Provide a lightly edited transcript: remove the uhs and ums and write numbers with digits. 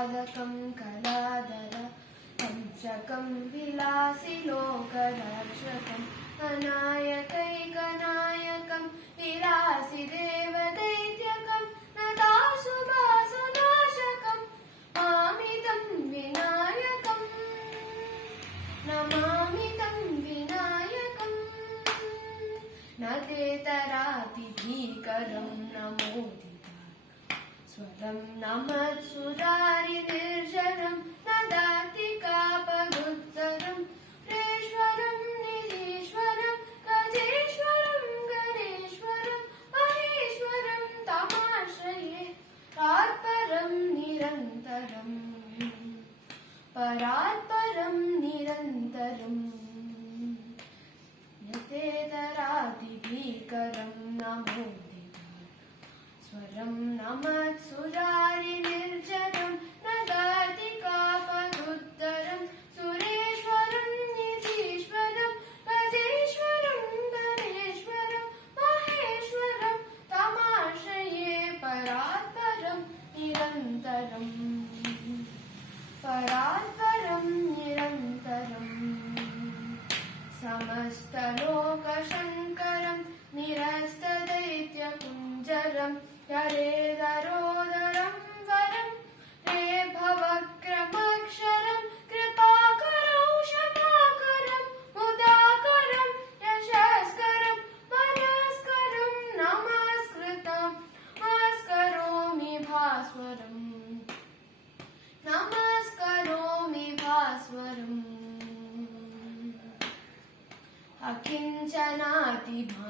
साधकं कलाधर पंचकं विलासि लोकरक्षकम् अनायकैकनायकं विलासि देवदैत्यकं नताशुभासुनाशकं मामिदं विनायकम् नमामि तं विनायकम् न तेतरातिभीकरं नमोदिता स्वरं नमत्सुरारिनिर्जरं न दातिकापदुत्तरं प्रेश्वरं निरीश्वरं गजेश्वरं गणेश्वरं महेश्वरं तमाश्रये परात्परं निरन्तरम् परात्परं निरन्तरम् यतेतरातिभीकरं नमोदिता स्वरं नमत्सुरारिनिर्जरं न दातिकापदुत्तरं सुरेश्वरं निधीश्वरं गजेश्वरं गणेश्वरं महेश्वरं तमाश्रये परात्परं निरन्तरम् परात्परं निरन्तरम् समस्तलोकशङ्करं निरस्तदैत्यकुञ्जरं हरेदरोदरं वरं रे भवक्रमक्षरं कृपाकरं क्षमाकरं मुदाकरं यशस्करं मनस्करं नमस्कृतं नमस्करोमि भास्वरम् नमस्करोमि भास्वरम् अकिञ्चनातिभासं